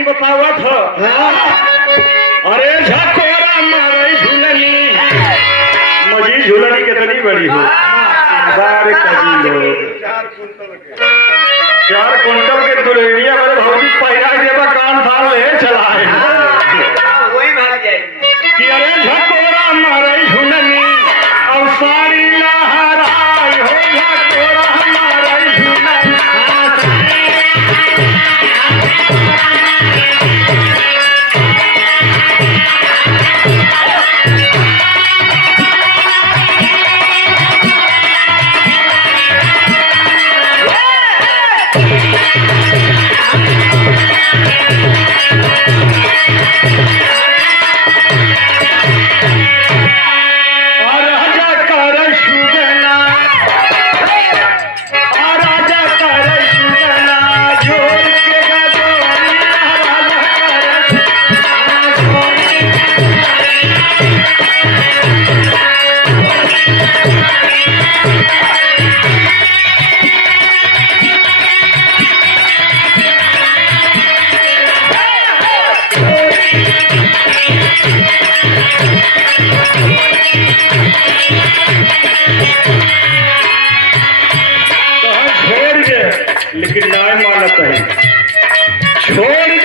कहानी बतावत हो। अरे झकोरा मारे झूलनी मजी झूलनी कितनी बड़ी हो 4 कुंटल के दुल्हनिया मेरे भौजी पैरा देवा कान थाल ले चलाए वही भाग जाए कि अरे झकोरा मारे झूलनी और सारी लहराई हो झकोरा मारे झूलनी। लेकिन ना मानत है छोड़